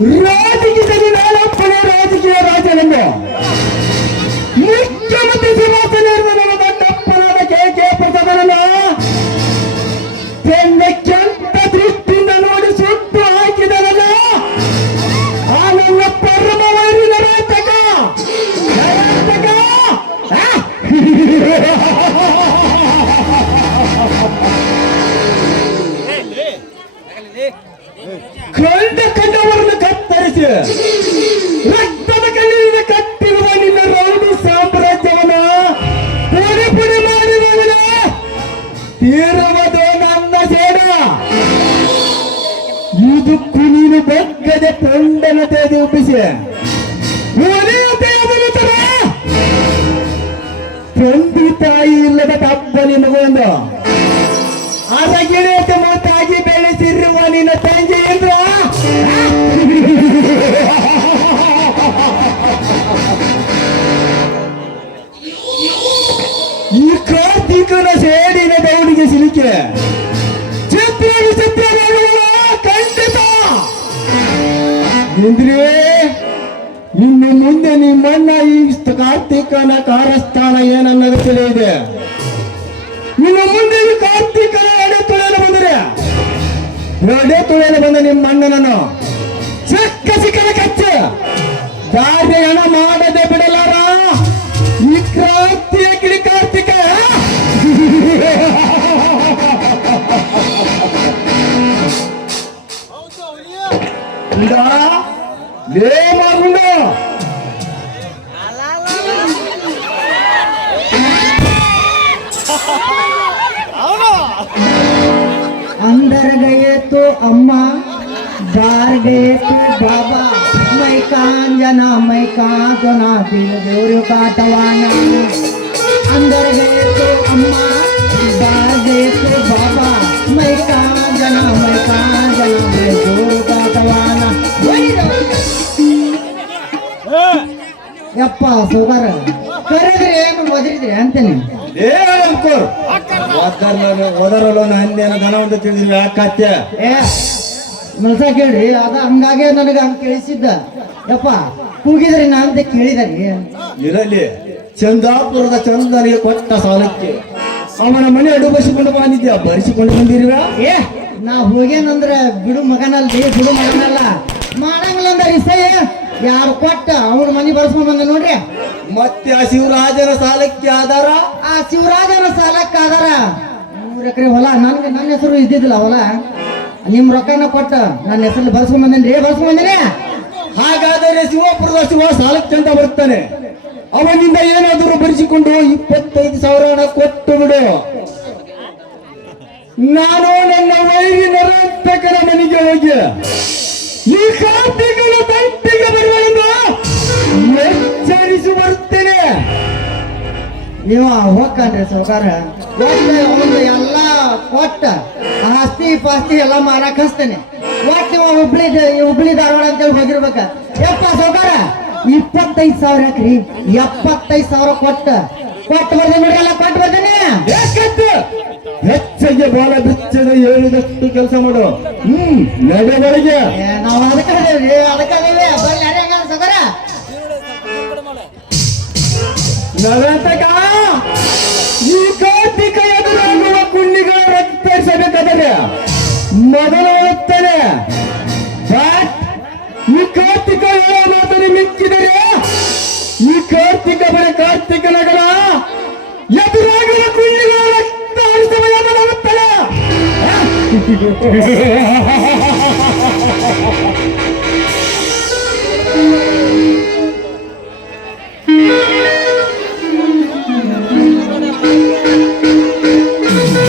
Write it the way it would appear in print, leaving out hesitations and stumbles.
ರಾಜಕೀಯದಲ್ಲಿ ನಾಳಪ್ಪನೇ ರಾಜಕೀಯ ರಾಜನನ್ನು ಮುಖ್ಯಮಂತ್ರಿ ಸಿಂಹಾಸನ ನಮ್ಮ ದೊಡ್ಡಪ್ಪನಾದ ಕೆ ಪ್ರಸಾದನನ್ನು ಕೆಂತ ದೃಷ್ಟಿಯಿಂದ ನೋಡಿ ಸುಟ್ಟು ಹಾಕಿದನಲ್ಲ ಆ ನನ್ನ ಪರಮ ವೈರಿ ನರಾತಕ ಕಂಡವರನ್ನು ಕತ್ತರಿಸಿ ರಕ್ತದ ಕಣ್ಣಿನಿಂದ ಕಟ್ಟಿರುವ ನಿನ್ನ ರೌಡಿ ಸಾಮ್ರಾಜ್ಯವನ್ನ ಪುಡಿ ಪುಡಿ ಮಾಡಿದವನ ತೀರುವುದು ನನ್ನ ಸೇಡ. ಇದಕ್ಕೂ ನೀನು ಬಗ್ಗದೆ ಪೊಂಡನ ತೆಗೆದು ಒಪ್ಪಿಸಿ ತಂದೆ ತಾಯಿ ಇಲ್ಲದ ತಪ್ಪನಿ ಮಗುವೊಂದು ಅರಗಿಳಿಯತೆ ಮಾತಾಗಿ ಬೆಳೆಸಿರುವ ನಿನ್ನ ತಂಗಿ ಇಂದ್ರ ಈ ಕಾರ್ತಿಕನ ಸೇಡಿನ ದೌಡಿಗೆ ಸಿಲುಕೆ ಚಿತ್ರ ವಿಚಿತ್ರ ಖಂಡಿತ ಇಂದ್ರೇ ಇನ್ನು ಮುಂದೆ ನಿಮ್ಮಣ್ಣ ಈ ಕಾರ್ತಿಕನ ಕಾರಸ್ಥಾನ ಏನನ್ನೋದು ತಿಳಿಯಿದೆ. ಇನ್ನು ಮುಂದೆ ಈ ಕಾರ್ತಿಕನ ಎಡೆ ತುಳಿಯಲು ಬಂದರೆ ಎಡೆ ತುಳಿಯಲು ಬಂದ ನಿಮ್ಮ ಅಣ್ಣನನ್ನು ಸಿಕ್ಕ ಸಿಕ್ಕನ ಕಚ್ಚ ದಾರಿ ಹಣ ಮಾಡದೆ ಬಿಡಲಾರ ಈ ಕ್ರಾಂತಿಯ ಕಿಡಿ ಕಾರ್ತಿಕ. ಲೇ ಮಾಗುಂಡ अंदर गए तो अम्मा बाहर गए तो बाबा मैं कहाँ जना मैं कहाँ जना दिल जोर का तवाना. अंदर गए तो अम्मा बाहर गए तो बाबा मैं कहाँ जना मैं जोर का तवाना. ಯಪ್ಪ ಸೋದರ ಕರೆದ್ರೆ ಏನು ಓದಿದ್ರಿ ಅಂತಾನೆ ಓದರಲ್ಲ ನಂದೇನ ಧನ ಅಂತ ತಿಳಿದ್ರಿ ಯಾಕತ್ಯ ಮನಸ ಕೇಳ್ರಿ ಅದ ಹಂಗಾಗಿ ನನಗ ಹಂಗ ಕೇಳಿಸಿದ್ದ. ಯಪ್ಪ ಕೂಗಿದ್ರಿ ನಾ ಅಂತ ಕೇಳಿದಾರಿ ಇರಲಿ. ಚಂದಾಪುರದ ಚಂದನಿಗೆ ಕೊಟ್ಟ ಸಾಲಕ್ಕೆ ಅವನ ಮನೆ ಅಡು ಬಸಿಕೊಂಡು ಬಂದಿದ್ಯಾ ಬರಿಸಿಕೊಂಡು ಬಂದಿರಿವ ನಾ ಹೋಗೇನಂದ್ರ ಬಿಡು ಮಗನಲ್ಲಿ ಬಿಡು ಮಗನಲ್ಲ ಮಾಡಂಗಿಲ್ಲ ಅಂದ ಇಸಯ ಯಾರು ಕೊಟ್ಟ ಅವ್ರ ಮನೆ ಬರ್ಸ್ಕೊಂಡ್ ಬಂದ ನೋಡ್ರಿ. ಮತ್ತೆ ಆ ಶಿವರಾಜನ ಸಾಲಕ್ಕೆ ಆಧಾರ ಆ ಶಿವರಾಜನ ಸಾಲಕ್ಕೆ ಆಧಾರ 3 ಎಕರೆ ಹೊಲ ನನ್ಗೆ ನನ್ನ ಹೆಸರು ಇದ್ದಿದ್ದಿಲ್ಲ ಹೊಲ ನಿಮ್ ರೊಕ್ಕನ ಕೊಟ್ಟ ನನ್ನ ಹೆಸರಲ್ಲಿ ಬರ್ಸ್ಕೊಂಡ್ ಬಂದೇನ್ರಿ ಬರ್ಸ್ಕೊಂಡ್ ಬಂದೇನೆ. ಹಾಗಾದರೆ ಶಿವಪುರದ ಶಿವ ಸಾಲಕ್ಕೆ ಅಂತ ಬರ್ತಾನೆ. ಅವನಿಂದ ಏನಾದರೂ ಬರೆಸಿಕೊಂಡು 25,000 ಹಣ ಕೊಟ್ಟು ಬಿಡು. ನಾನು ನನ್ನ ವೈರಿ ನರಾಂತಕನ ಮನೆಗೆ ಹೋಗಿ ಈ ಕಾರ್ತಿಕನ ತಂಟಿಗೆ ಬರುವೆಂದು ಎಚ್ಚರಿಸಿ ಬರುತ್ತೇನೆ. ನೀವು ಹೋಗ್ಕಂಡ್ರಿ ಸೌಕಾರ ಒಂದು ಎಲ್ಲ ಕೊಟ್ಟ ಆಸ್ತಿ ಪಾಸ್ತಿ ಎಲ್ಲ ಮಾರಕ್ ಹಚ್ತೇನೆ. ಒಟ್ಟು ಹುಬ್ಳಿ ಧಾರವಾಡ ಅಂತೇಳಿ ಹೋಗಿರ್ಬೇಕ. ಯಪ್ಪ ಸೌಕಾರ 25,000 ಹಾಕ್ರಿ 75,000 ಕೊಟ್ಟು ಬರ್ತೀನಿ ನೋಡಿ ಎಲ್ಲ ಕೊಟ್ಟು ಬರ್ತೀನಿ. ಹೆಚ್ಚಿಗೆ ಬಾಳ ಬಿಚ್ಚದ ಹೇಳಿದಷ್ಟು ಕೆಲಸ ಮಾಡು. ನಡೆಗಳಿಗೆ ನಾವು ಅದಕ್ಕೆ ಸೌಕರ ನರಂತಕ ಈ ಕಾರ್ತಿಕ ಎದುರಾಗುವ ಕುಂಡಿಗಳ ರಕ್ತರಿಸಬೇಕಾದರೆ ಮೊದಲು ಹೋಗ್ತಾನೆ. ಈ ಕಾರ್ತಿಕ ಹೇಳೋ ಮಾತನ್ನು ಮಿಕ್ಕಿದರೆ ಈ ಕಾರ್ತಿಕ ಬರ ಕಾರ್ತಿಕ ನಗರ ಎದುರಾಗುವ ಕುಂಡಿಗಳ ರಕ್ತ ಹರಿಸುವ ಹೋಗ್ತಾನೆ.